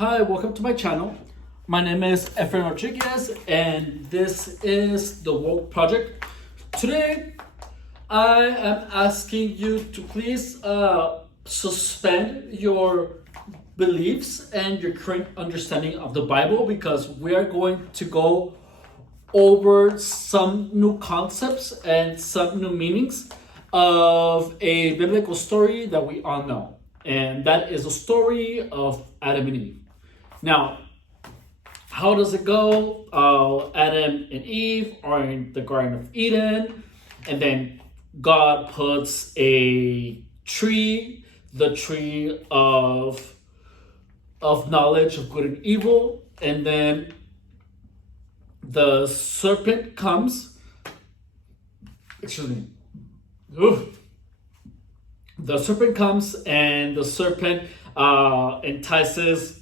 Hi, welcome to my channel. My name is Efren Rodriguez, and this is the Woke Project. Today, I am asking you to please suspend your beliefs and your current understanding of the Bible because we are going to go over some new concepts and some new meanings of a biblical story that we all know. And that is the story of Adam and Eve. Now, how does it go? Adam and Eve are in the Garden of Eden, and then God puts a tree, the tree of knowledge of good and evil, and then the serpent comes. Excuse me. Ooh. The serpent comes, and the serpent entices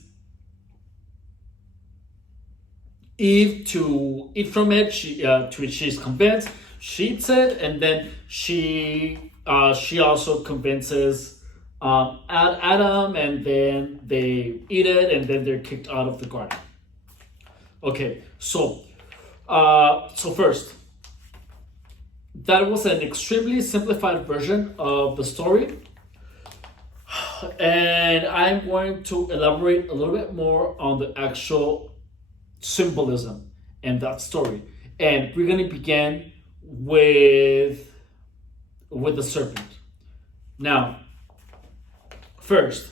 Eve to eat from it. She's convinced. She eats it, and then she also convinces Adam, and then they eat it, and then they're kicked out of the garden. Okay, so first, that was an extremely simplified version of the story, and I'm going to elaborate a little bit more on the actual symbolism in that story. And we're going to begin with the serpent. Now, first,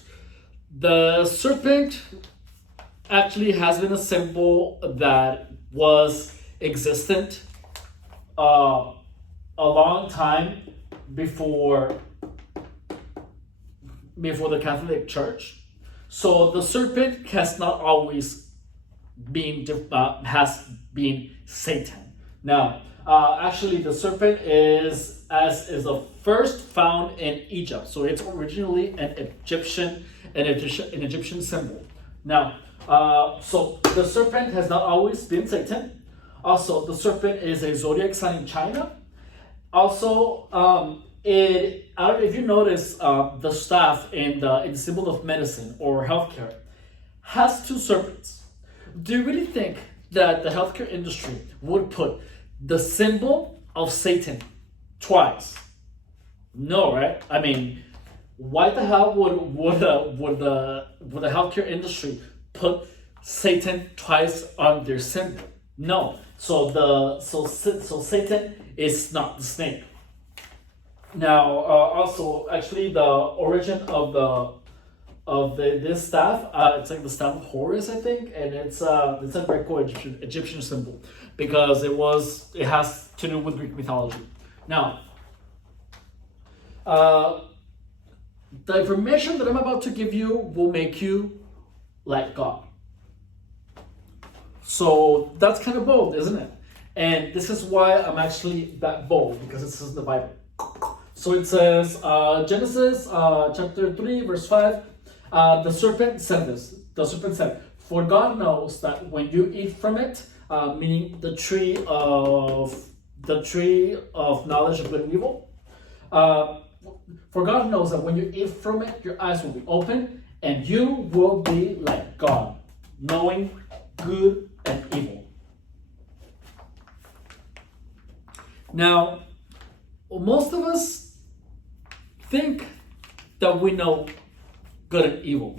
the serpent actually has been a symbol that was existent a long time before the Catholic Church. So the serpent has not always has been Satan. Now, actually, the serpent is the first found in Egypt. So it's originally an Egyptian symbol. Now, so the serpent has not always been Satan. Also, the serpent is a zodiac sign in China. Also, I don't know if you notice, the staff in the symbol of medicine or healthcare has two serpents. Do you really think that the healthcare industry would put the symbol of Satan twice? No, right? I mean, why the hell would the healthcare industry put Satan twice on their symbol? No. So Satan is not the snake. Now, also, actually, the origin of this staff, it's like the staff of Horus, I think, and it's a very cool Egyptian symbol because it has to do with Greek mythology. Now, the information that I'm about to give you will make you like God. So that's kind of bold, isn't it? And this is why I'm actually that bold, because this is the Bible. So it says, Genesis chapter 3, verse 5, the serpent said this. The serpent said, "For God knows that when you eat from it," meaning the tree of knowledge of good and evil, "for God knows that when you eat from it, your eyes will be open, and you will be like God, knowing good and evil." Now, most of us think that we know good and evil.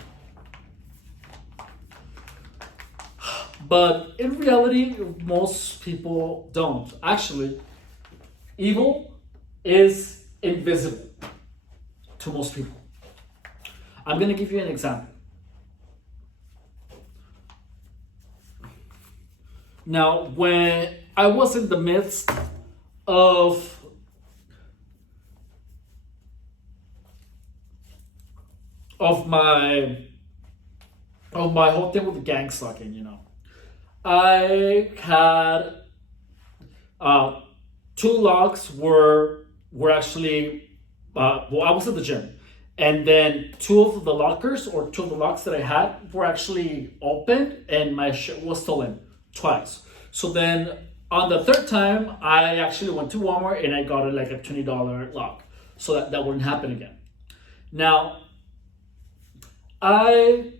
But in reality, most people don't. Actually, evil is invisible to most people. I'm going to give you an example. Now, when I was in the midst of my whole thing with the gangstalking, I had two locks were actually I was at the gym, and then two of the locks that I had were actually open, and my shit was stolen twice. So then on the third time, I actually went to Walmart and I got it like a $20 lock, so that wouldn't happen again. Now, I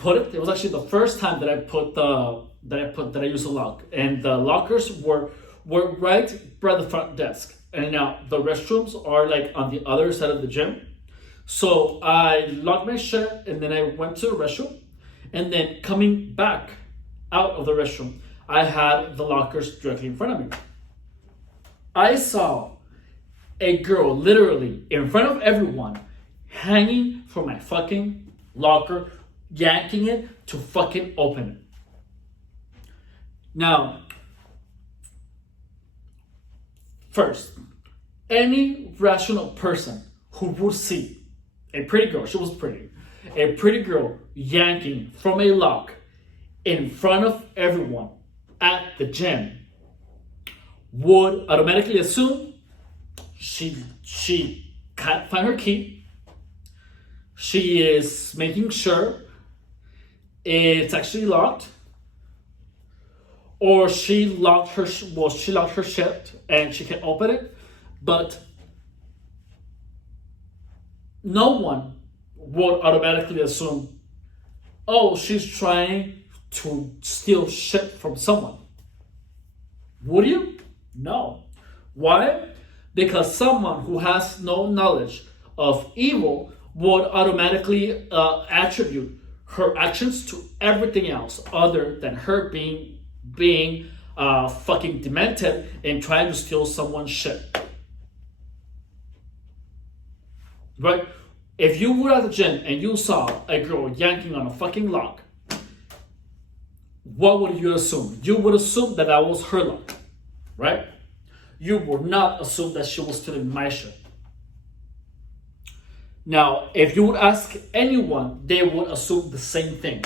put it. It was actually the first time that I used a lock, and the lockers were right by the front desk. And now the restrooms are like on the other side of the gym. So I locked my shit, and then I went to the restroom, and then coming back out of the restroom, I had the lockers directly in front of me. I saw a girl literally in front of everyone hanging from my fucking locker, yanking it to fucking open it. Now, first, any rational person who would see a pretty girl, she was pretty, a pretty girl yanking from a lock in front of everyone at the gym would automatically assume she can't find her key. She is making sure it's actually locked, or she locked her shit and she can open it, but no one would automatically assume, oh, she's trying to steal shit from someone. Would you? No. Why? Because someone who has no knowledge of evil would automatically attribute her actions to everything else other than her being fucking demented and trying to steal someone's shit. Right? If you were at the gym and you saw a girl yanking on a fucking lock, what would you assume? You would assume that was her lock, right? You would not assume that she was stealing my shit. Now, if you would ask anyone, they would assume the same thing.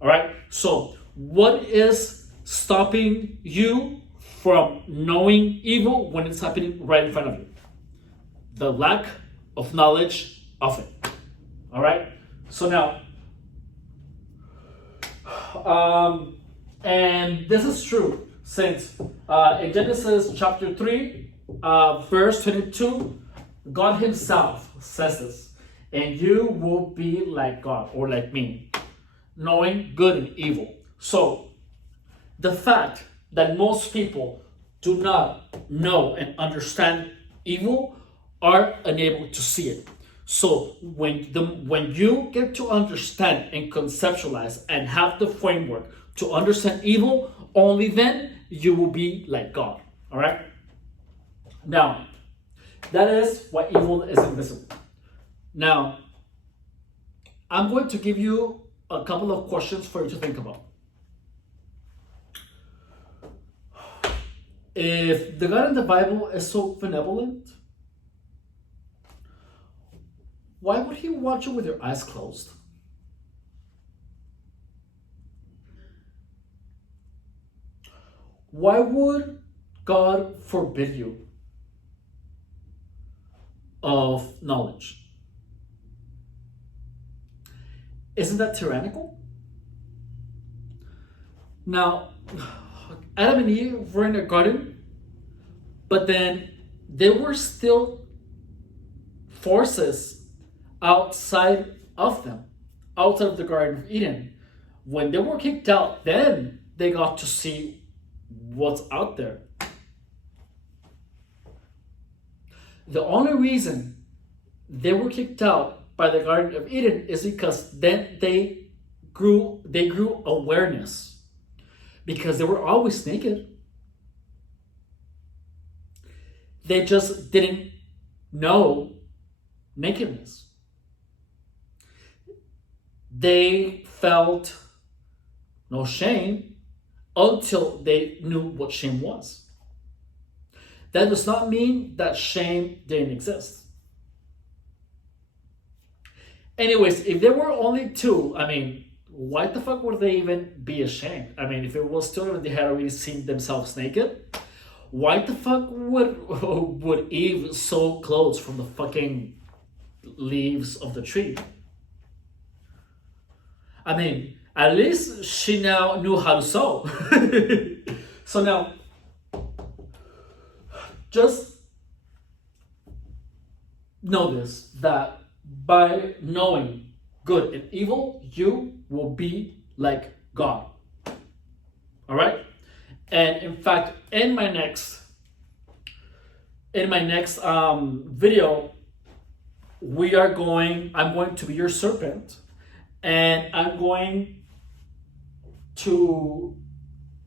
All right? So, what is stopping you from knowing evil when it's happening right in front of you? The lack of knowledge of it. All right? So now, and this is true since in Genesis chapter 3, verse 22, God himself says this, and you will be like God or like me, knowing good and evil. So the fact that most people do not know and understand evil are unable to see it. So when you get to understand and conceptualize and have the framework to understand evil, only then you will be like God. All right? Now, that is why evil is invisible. Now, I'm going to give you a couple of questions for you to think about. If the God in the Bible is so benevolent, why would he want you with your eyes closed? Why would God forbid you of knowledge? Isn't that tyrannical? Now, Adam and Eve were in a garden, but then there were still forces outside of them, outside of the Garden of Eden. When they were kicked out, then they got to see what's out there. The only reason they were kicked out by the Garden of Eden is because then they grew awareness, because they were always naked. They just didn't know nakedness. They felt no shame until they knew what shame was. That does not mean that shame didn't exist. Anyways, if there were only two, why the fuck would they even be ashamed? If it was still even they had already seen themselves naked, why the fuck would Eve sew clothes from the fucking leaves of the tree? At least she now knew how to sew. So now, just know this, that by knowing good and evil, you will be like God. All right? And in fact, in my next video, I'm going to be your serpent, and I'm going to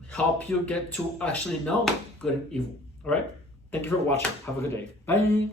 help you get to actually know good and evil. All right? Thank you for watching. Have a good day. Bye.